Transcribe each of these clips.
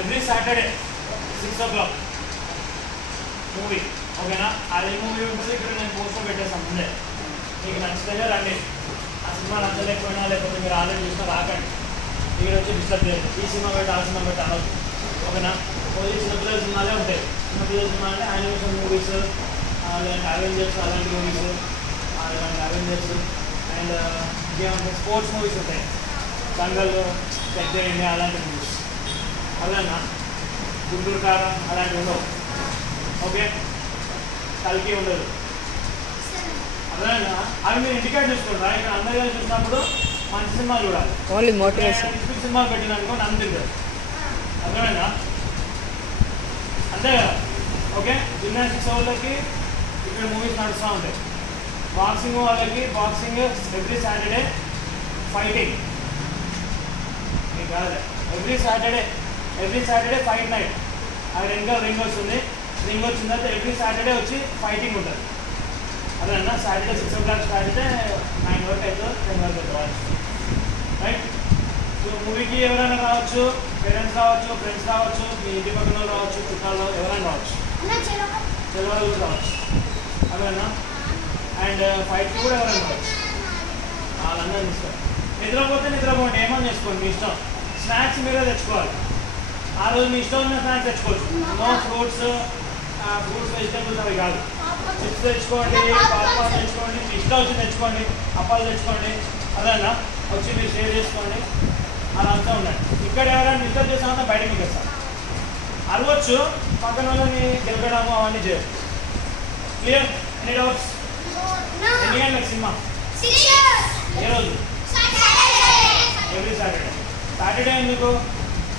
Every Saturday 6 o'clock movie. ఓకేనా? అది movie ఉంటుంది. ఇక్కడ నేను పోస్టర్ పెట్టేస్తాను ముందే. మీకు నచ్చితే రండి. ఆ సినిమా నచ్చలేకపోయినా లేకపోతే మీరు ఆల్రెడీ చూసినా రాకండి. ఇక్కడ వచ్చి డిస్టర్బ్ చేయండి. ఈ సినిమా పెట్టి ఆ సినిమా పెట్టి అనొద్దు. ఓకేనా? ఓన్లీ చిన్నపిల్లల సినిమాలే ఉంటాయి. చిన్నపిల్లల సినిమా అంటే యానిమేషన్ మూవీస్, లేదంటే అవెంజర్స్ అలాంటి మూవీస్, లేదంటే అవెంజర్స్ అండ్ ఇంకేమంటే స్పోర్ట్స్ మూవీస్ ఉంటాయి. దంగల్, పెద్ద ఇండియా అలాంటి మూవీస్. అలానా గుంటూరు కారం అలాంటివి ఉండవు. ఓకే? కలికి ఉండదు. అదేనా? అవి మీరు ఇంటికాడ చూసుకుంటారా? ఇక్కడ అందరిగా చూసినప్పుడు మంచి సినిమాలు చూడాలి. Only motivation. ఇంటికి సినిమాలు పెట్టినానుకో నన్ను తింటారు. అర్థమైందా? అంతే కదా? ఓకే? జిమ్నాస్టిక్స్ వాళ్ళకి ఇక్కడ మూవీస్ నడుస్తూ ఉంటాయి. బాక్సింగ్ వాళ్ళకి బాక్సింగ్ ఎవ్రీ సాటర్డే ఫైటింగ్. మీకు కాదు ఎవ్రీ సాటర్డే ఫైట్ నైట్. అది రింగ్ వస్తుంది. రింగ్ వచ్చిన తర్వాత ఎవ్రీ సాటర్డే వచ్చి ఫైటింగ్ ఉంటుంది. అదేనా? సాటర్డే 6 o'clock స్టార్ట్ అయితే 9 వరకు అవుతుంది, 10 వరకు అవుతుంది. రైట్? సో మూవీకి ఎవరైనా రావచ్చు, పేరెంట్స్ రావచ్చు, ఫ్రెండ్స్ రావచ్చు, మీ ఇంటి పక్కన రావచ్చు, చుట్టాలు ఎవరైనా రావచ్చు, తెలవాళ్ళు కూడా రావచ్చు. అదేనా? అండ్ ఫైట్కి కూడా ఎవరైనా రావచ్చు. వాళ్ళందరూ తీసుకోండి. నిద్రపోతే నిద్రపోండి, ఏమని చేసుకోండి మీ ఇష్టం. స్నాక్స్ మీరే తెచ్చుకోవాలి. ఆ రోజు మీ ఇష్టం ఉన్న స్నాక్స్ తెచ్చుకోవచ్చు. నో ఫ్రూట్స్ వెజిటేబుల్స్ అవి కాదు. చిప్స్ తెచ్చుకోండి, పాప్కార్న్ తెచ్చుకోండి, మీ ఇష్టం వచ్చి తెచ్చుకోండి, అప్పాలు తెచ్చుకోండి. అదేనా? వచ్చి మీరు షేర్ చేసుకోండి. అలా అంతా ఉండండి. ఇక్కడ ఎవరైనా డిస్టర్బ్ చేస్తామంటే బయట మీకు ఇస్తాను. అరవచ్చు, పక్కన వాళ్ళని గెలకడము అవన్నీ చేయరు. క్లియర్? Any doubts? ఎన్ని గంటలకు సినిమా? ఏ రోజు? ఎవ్రీ సాటర్డే ఎందుకు?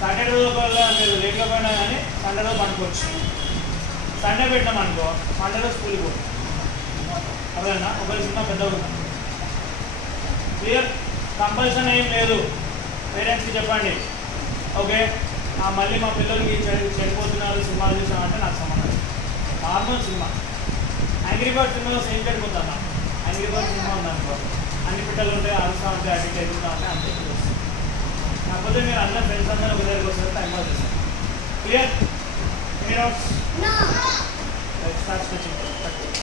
సాటర్డే రోజు వల్ల మీరు లేట్గా పోయినా కానీ సండే రోజు పండుకోవచ్చు. సండే పెట్టినాం అనుకో మండే రోజు స్కూల్కి పోదు. అదేనా? ఒకరి సినిమా పెద్దగా ఉన్నాం. క్లియర్? కంపల్సరీ ఏం లేదు. పేరెంట్స్కి చెప్పండి. ఓకే? మళ్ళీ మా పిల్లలకి చెడిపోతున్నారు సినిమాలు చూసామంటే నాకు సంబంధం లేదు. Normal cinema. యాంగ్రీ బర్డ్ సినిమాలో సేమ్ చెడిపోతాను. యాంగ్రీ బర్డ్ సినిమా ఉందనుకో, అన్ని పిట్టలు ఉంటాయి, అరుస్తూ ఉంటాయి, అడిక్ట్ అవుతుంటా ఉంటాయి, అంతే. కాకపోతే మీరు అందరూ ఫ్రెండ్స్ అందరూ ఒక దగ్గరికి వస్తారు, టైం పాస్ చేస్తారు. Clear? Any doubts? Let's start switching.